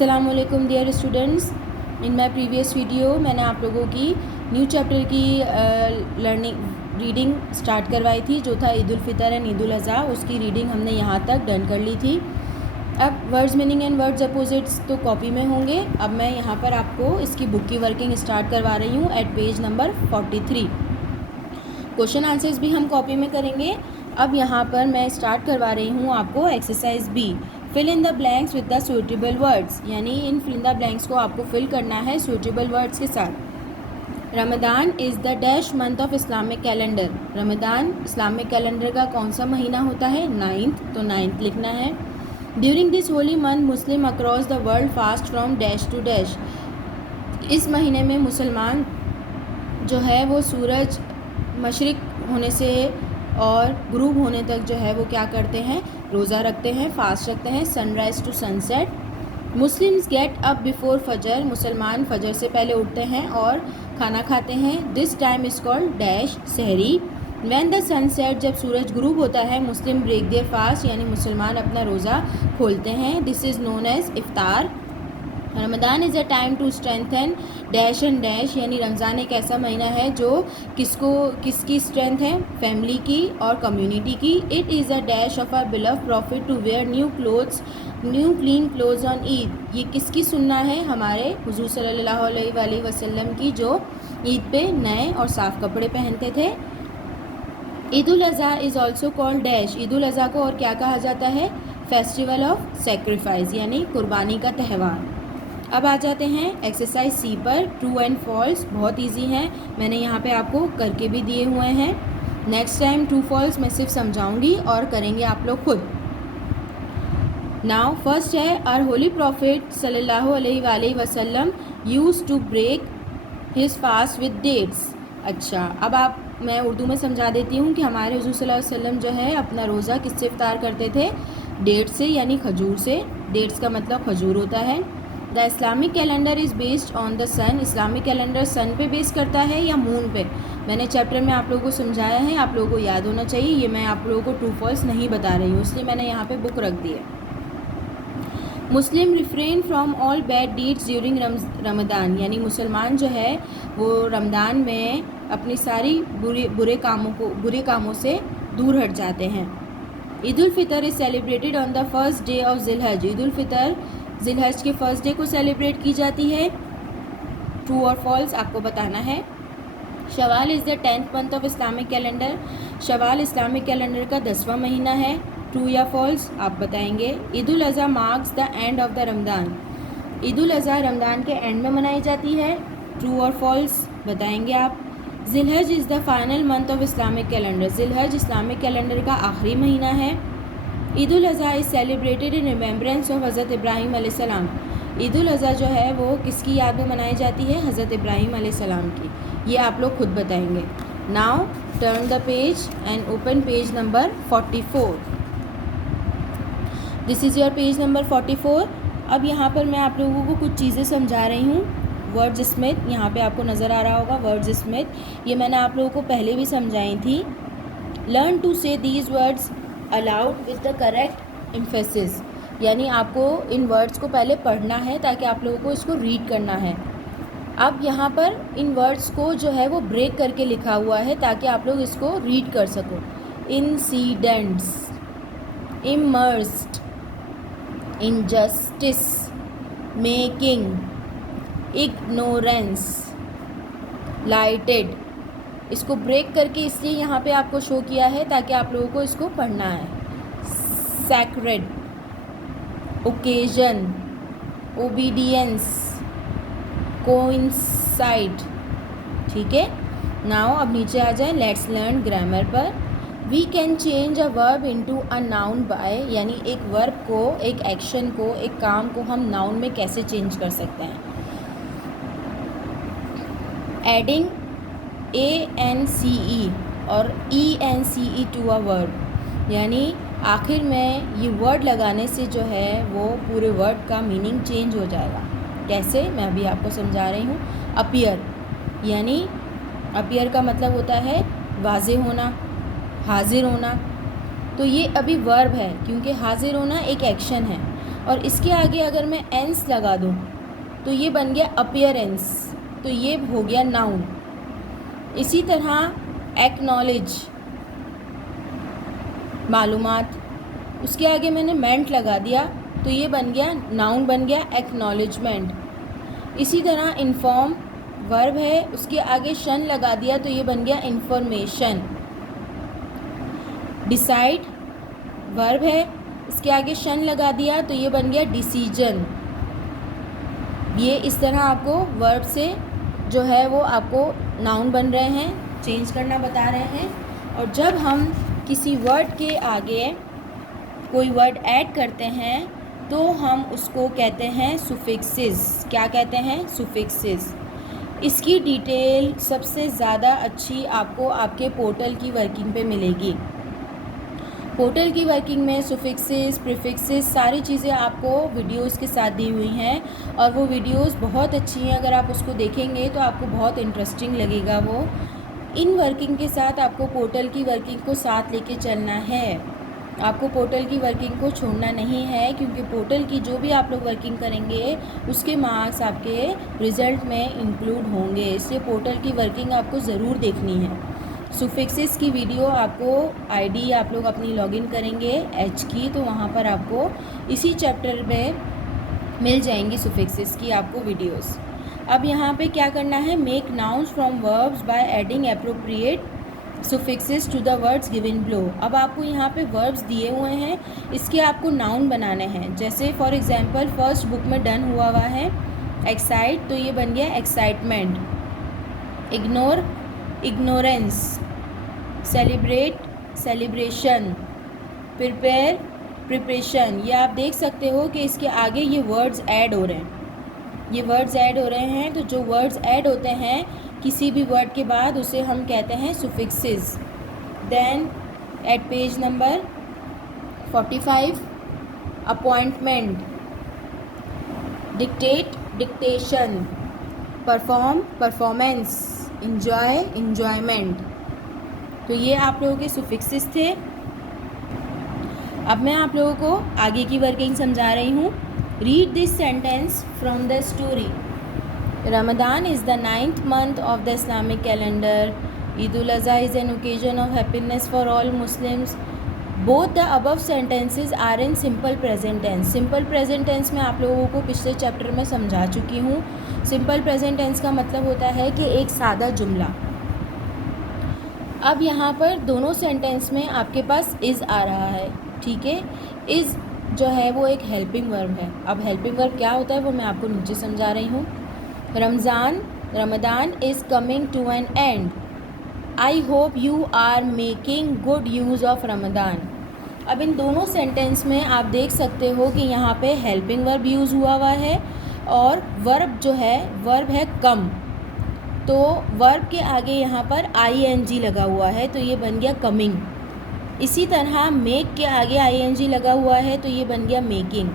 अस्सलामुअलैकुम dear students. In my previous video मैंने आप लोगों की न्यू चैप्टर की रीडिंग स्टार्ट करवाई थी, जो था ईद उल फितर एंड ईद उल अज़हा। उसकी रीडिंग हमने यहाँ तक डन कर ली थी। अब words meaning and words opposites तो कॉपी में होंगे। अब मैं यहाँ पर आपको इसकी बुक की वर्किंग स्टार्ट करवा रही हूँ at page number 43। Question answers भी हम कॉपी में करेंगे। अब यहाँ पर मैं स्टार्ट करवा रही हूँ आपको exercise B, fill in the blanks with the suitable words, यानी इन फिल इन द ब्लैंक्स को आपको फिल करना है सूटेबल वर्ड्स के साथ। Ramadan is the dash month of Islamic calendar. Ramadan Islamic calendar का कौन सा महीना होता है? 9th, तो 9th लिखना है। During this holy month Muslim across the world fast from dash to dash. इस महीने में मुसलमान जो है वो सूरज मशरिक होने से और गुरूब होने तक जो है वो क्या करते हैं? रोज़ा रखते हैं, फास्ट रखते हैं, sunrise to sunset. Muslims get up before Fajr. मुसलमान फजर से पहले उठते हैं और खाना खाते हैं। This time is called dash, सहरी। व्हेन द सनसेट, जब सूरज गुरूब होता है, मुस्लिम ब्रेक देयर फास्ट, यानी मुसलमान अपना रोज़ा खोलते हैं। This is known as iftar. Ramadan is a time to strengthen dash and dash, यानी रमज़ान एक ऐसा महीना है जो किसकी स्ट्रेंथ है? फैमिली की और कम्युनिटी की। It is a dash of a beloved prophet to wear new clean clothes on Eid. ये किसकी सुन्ना है? हमारे हुजूर सल्लल्लाहु अलैहि वसल्लम की, जो ईद पे नए और साफ़ कपड़े पहनते थे। Eid ul Azha is also called dash. Eid ul Azha को और क्या कहा जाता है? फेस्टिवल ऑफ सेक्रीफाइस, यानी कुर्बानी का त्यौहार। अब आ जाते हैं एक्सरसाइज सी पर, ट्रू एंड फॉल्स। बहुत इजी है, मैंने यहाँ पे आपको करके भी दिए हुए हैं। नेक्स्ट टाइम ट्रू फॉल्स मैं सिर्फ समझाऊंगी और करेंगे आप लोग खुद। नाउ फर्स्ट है, आवर होली प्रॉफिट सल्लल्लाहु अलैहि वसल्लम used to break his fast with dates. अच्छा, अब मैं उर्दू में समझा देती हूँ कि हमारे हुजूर सल्लल्लाहु अलैहि वसल्लम जो है अपना रोज़ा किससे इफ्तार करते थे? डेट से, यानी खजूर से। डेट्स का मतलब खजूर होता है। The Islamic calendar is based on the sun. Islamic calendar sun पे बेस करता है या मून पे? मैंने चैप्टर में आप लोगों को समझाया है, आप लोगों को याद होना चाहिए। ये मैं आप लोगों को ट्रू फॉल्स नहीं बता रही हूँ, इसलिए मैंने यहाँ पे बुक रख दी है। Muslim refrain from all bad deeds during Ramadan, यानी मुसलमान जो है वो रमदान में अपनी सारी बुरे कामों से दूर हट जाते हैं। Eid ul Fitr is celebrated on the first day of Zilhaj. Eid ul Fitr Zilhaj के फर्स्ट डे को सेलिब्रेट की जाती है। ट्रू और फॉल्स आपको बताना है। Shawwal is the 10th month of Islamic calendar. Shawwal Islamic calendar का 10वां महीना है। ट्रू या फॉल्स आप बताएंगे। Eid ul Azha marks the end of the Ramadan. Eid ul Azha Ramadan के एंड में मनाई जाती है। ट्रू और फॉल्स बताएंगे आप। Zilhaj is the final month of Islamic calendar. Zilhaj Islamic calendar का आखिरी महीना है। Eid ul Azha is celebrated in remembrance of Hazrat Ibrahim अलैहिस्सलाम। ईद उल अज़हा जो है वो किसकी याद में मनाई जाती है? हज़रत इब्राहीम अलैहिस्सलाम की। ये आप लोग खुद बताएंगे। Now turn the page and open page number 44। This is your page number 44। अब यहाँ पर मैं आप लोगों को कुछ चीज़ें समझा रही हूँ। वर्ड्स स्मिथ यहाँ पे आपको नज़र आ रहा होगा, वर्ड्स स्मिथ। ये मैंने आप लोगों को पहले भी समझाई थी। लर्न टू से these words allowed with the correct emphasis, यानी आपको इन वर्ड्स को पहले पढ़ना है ताकि आप लोगों को इसको रीड करना है। अब यहाँ पर इन वर्ड्स को जो है वो ब्रेक करके लिखा हुआ है ताकि आप लोग इसको रीड कर सको। Incidents, immersed, injustice, making, ignorance, lighted. इसको ब्रेक करके इसलिए यहाँ पे आपको शो किया है ताकि आप लोगों को इसको पढ़ना है। Sacred, occasion, obedience, coincide. ठीक है, नाउ अब नीचे आ जाए, लेट्स लर्न ग्रामर पर। We can change a verb into a noun by, यानी एक वर्ब को, एक एक्शन को, एक काम को हम नाउन में कैसे चेंज कर सकते हैं? एडिंग ANCE और ENCE टू अ वर्ड, यानी आखिर में ये वर्ड लगाने से जो है वो पूरे वर्ड का मीनिंग चेंज हो जाएगा। कैसे? मैं अभी आपको समझा रही हूँ। अपीयर, यानी अपीयर का मतलब होता है वाज़े होना, हाजिर होना। तो ये अभी वर्ब है क्योंकि हाजिर होना एक एक्शन है। और इसके आगे अगर मैं एंस लगा दूँ तो ये बन गया अपीयरेंस, तो ये हो गया नाउन। इसी तरह एक्नॉलेज, मालूमात, उसके आगे मैंने मेंट लगा दिया तो ये बन गया नाउन, बन गया एक्नॉलेजमेंट। इसी तरह इन्फॉर्म वर्ब है, उसके आगे शन लगा दिया तो ये बन गया इंफॉर्मेशन। डिसाइड वर्ब है, इसके आगे शन लगा दिया तो ये बन गया डिसीजन। ये इस तरह आपको वर्ब से जो है वो आपको नाउन बन रहे हैं, चेंज करना बता रहे हैं। और जब हम किसी वर्ड के आगे कोई वर्ड ऐड करते हैं तो हम उसको कहते हैं सुफिक्सेस। क्या कहते हैं? सुफिक्सेस। इसकी डिटेल सबसे ज़्यादा अच्छी आपको आपके पोर्टल की वर्किंग पे मिलेगी। पोर्टल की वर्किंग में सुफिक्सेस, प्रीफिक्सेस, सारी चीज़ें आपको वीडियोस के साथ दी हुई हैं और वो वीडियोस बहुत अच्छी हैं। अगर आप उसको देखेंगे तो आपको बहुत इंटरेस्टिंग लगेगा वो। इन वर्किंग के साथ आपको पोर्टल की वर्किंग को साथ लेके चलना है। आपको पोर्टल की वर्किंग को छोड़ना नहीं है, क्योंकि पोर्टल की जो भी आप लोग वर्किंग करेंगे उसके मार्क्स आपके रिज़ल्ट में इंक्लूड होंगे, इसलिए पोर्टल की वर्किंग आपको ज़रूर देखनी है। सुफिक्सेस की वीडियो आपको आईडी आप लोग अपनी लॉगिन करेंगे एच की, तो वहाँ पर आपको इसी चैप्टर में मिल जाएंगी सुफिक्सेस की आपको वीडियोस। अब यहाँ पे क्या करना है? Make nouns from verbs by adding appropriate suffixes to the words given below. अब आपको यहाँ पे वर्ब्स दिए हुए हैं, इसके आपको नाउन बनाने हैं। जैसे फॉर एग्जांपल फर्स्ट बुक में डन हुआ है एक्साइट, तो ये बन गया excitement. Ignore, ignorance. Celebrate, celebration. Prepare, preparation. ये आप देख सकते हो कि इसके आगे ये वर्ड्स ऐड हो रहे हैं, ये वर्ड्स ऐड हो रहे हैं। तो जो वर्ड्स ऐड होते हैं किसी भी वर्ड के बाद उसे हम कहते हैं suffixes. Then at page number 45 appointment, dictate, dictation. Perform, performance. Enjoy, enjoyment. तो ये आप लोगों के सुफिक्सेस थे। अब मैं आप लोगों को आगे की वर्किंग समझा रही हूँ। Read this sentence from the story. Ramadan is the 9th month of the Islamic calendar. Eid al-Adha is an occasion of happiness for all Muslims. Both the above sentences are in simple present tense. Simple present tense में आप लोगों को पिछले chapter में समझा चुकी हूँ। Simple present tense का मतलब होता है कि एक सादा जुमला। अब यहाँ पर दोनों सेंटेंस में आपके पास इज़ आ रहा है, ठीक है। इज़ जो है वो एक हेल्पिंग वर्ब है। अब हेल्पिंग वर्ब क्या होता है वो मैं आपको नीचे समझा रही हूँ। Ramadan is coming to an end. I hope you are making good use of Ramadan. अब इन दोनों सेंटेंस में आप देख सकते हो कि यहाँ पे हेल्पिंग वर्ब यूज़ हुआ है और वर्ब जो है वर्ब है कम, तो वर्ब के आगे यहाँ पर ing लगा हुआ है तो ये बन गया कमिंग। इसी तरह मेक के आगे ing लगा हुआ है तो ये बन गया मेकिंग,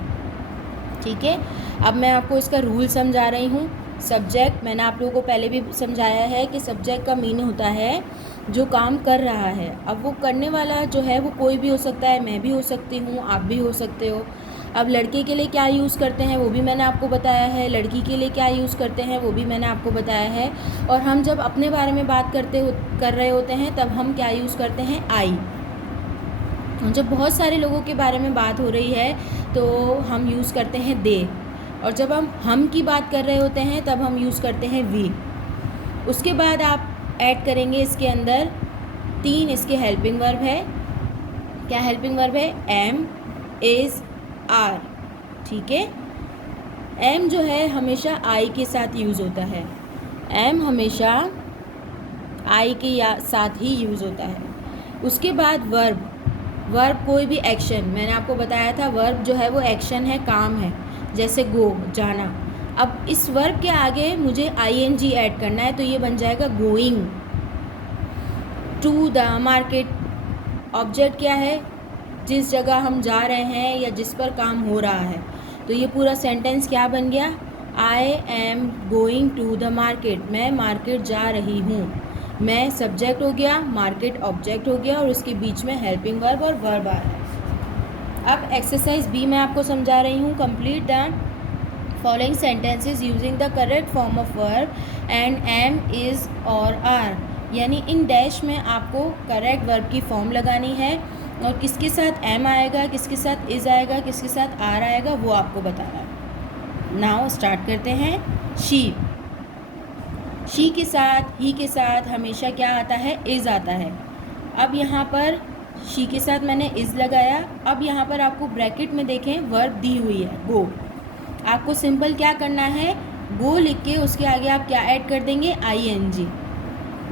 ठीक है। अब मैं आपको इसका रूल समझा रही हूँ। सब्जेक्ट मैंने आप लोगों को पहले भी समझाया है कि सब्जेक्ट का मीन होता है जो काम कर रहा है। अब वो करने वाला जो है वो कोई भी हो सकता है, मैं भी हो सकती हूँ, आप भी हो सकते हो। अब लड़के के लिए क्या यूज़ करते हैं वो भी मैंने आपको बताया है, लड़की के लिए क्या यूज़ करते हैं वो भी मैंने आपको बताया है। और हम जब अपने बारे में बात कर रहे होते हैं तब हम क्या यूज़ करते हैं? आई। जब बहुत सारे लोगों के बारे में बात हो रही है तो हम यूज़ करते हैं दे, और जब हम की बात कर रहे होते हैं तब हम यूज़ करते हैं वी। उसके बाद आप ऐड करेंगे इसके अंदर 3 इसके हेल्पिंग वर्ब है। क्या हेल्पिंग वर्ब है? एम, इज़, आर, ठीक है। एम जो है हमेशा आई के साथ यूज़ होता है, एम हमेशा आई के साथ ही यूज़ होता है। उसके बाद वर्ब, वर्ब कोई भी एक्शन, मैंने आपको बताया था वर्ब जो है वो एक्शन है, काम है, जैसे गो, जाना। अब इस वर्ब के आगे मुझे ing ऐड करना है तो ये बन जाएगा going to the market. Object क्या है? जिस जगह हम जा रहे हैं या जिस पर काम हो रहा है। तो ये पूरा सेंटेंस क्या बन गया? I am going to the market, मैं मार्केट जा रही हूँ। मैं सब्जेक्ट हो गया, मार्केट ऑब्जेक्ट हो गया और उसके बीच में हेल्पिंग वर्ब और वर्ब आ रहा है। अब एक्सरसाइज बी मैं आपको समझा रही हूँ। Complete the following sentences using the correct form of verb and am, is और आर, यानी इन डैश में आपको करेक्ट वर्ब की फॉर्म लगानी है और किसके साथ एम आएगा, किसके साथ इज़ आएगा, किसके साथ आर आएगा, वो आपको बताना है। नाउ स्टार्ट करते हैं। शी के साथ, ही के साथ हमेशा क्या आता है, इज़ आता है। अब यहाँ पर शी के साथ मैंने इज़ लगाया। अब यहाँ पर आपको ब्रैकेट में देखें वर्ब दी हुई है गो। आपको सिंपल क्या करना है, गो लिख के उसके आगे आप क्या ऐड कर देंगे, ING।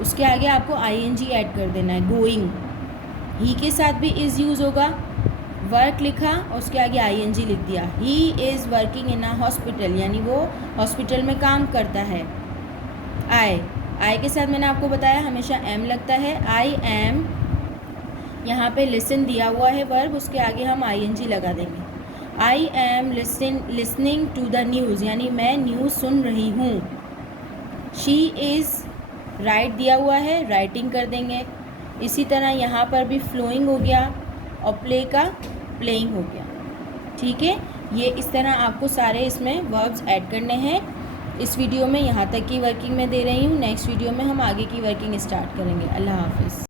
उसके आगे आपको ING ऐड कर देना है, गोइंग। ही के साथ भी इज़ यूज़ होगा, वर्क लिखा और उसके आगे ING लिख दिया। He is working in a hospital, यानी वो हॉस्पिटल में काम करता है। आई के साथ मैंने आपको बताया हमेशा एम लगता है। आई एम, यहाँ पे लिसन दिया हुआ है वर्ब, उसके आगे हम ING लगा देंगे। I am listening to the news, यानी मैं न्यूज़ सुन रही हूँ। शी इज़ राइट दिया हुआ है, राइटिंग कर देंगे। इसी तरह यहाँ पर भी फ्लोइंग हो गया और प्ले का प्लेइंग हो गया। ठीक है, ये इस तरह आपको सारे इसमें वर्ब्स ऐड करने हैं। इस वीडियो में यहाँ तक की वर्किंग मैं दे रही हूँ। नेक्स्ट वीडियो में हम आगे की वर्किंग स्टार्ट करेंगे। अल्लाह हाफिज़।